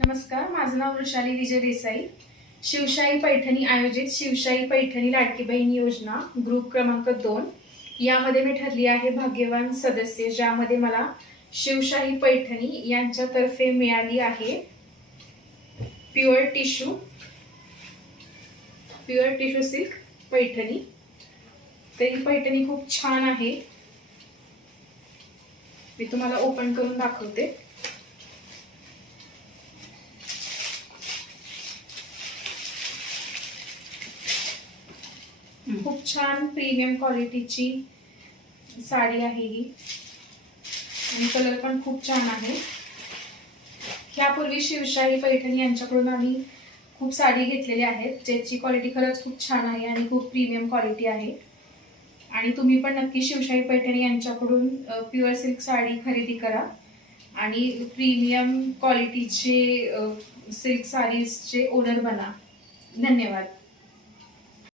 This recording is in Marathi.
नमस्कार, माझं नाव वृषाली विजय देसाई. शिवशाही पैठणी आयोजित शिवशाही पैठणी लाडकी बहीण योजना ग्रुप क्रमांक 2 यामध्ये मी ठरली आहे भाग्यवान सदस्य, ज्यामध्ये मला शिवशाही पैठणी यांच्यातर्फे मिळाली आहे प्युअर टिश्यू सिल्क पैठणी. तर ही पैठणी खूप छान आहे. मी तुम्हाला ओपन करून दाखवते. खूप छान प्रीमियम क्वालिटीची साडी आहे ही आणि कलर पण खूप छान आहे. ह्यापूर्वी शिवशाही पैठणी यांच्याकडून आम्ही खूप साडी घेतलेली आहेत, ज्याची क्वालिटी खरंच खूप छान आहे आणि खूप प्रीमियम क्वालिटी आहे. आणि तुम्ही पण नक्की शिवशाही पैठणी यांच्याकडून प्युअर सिल्क साडी खरेदी करा आणि प्रीमियम क्वालिटीचे सिल्क साडीजचे ओनर बना. धन्यवाद.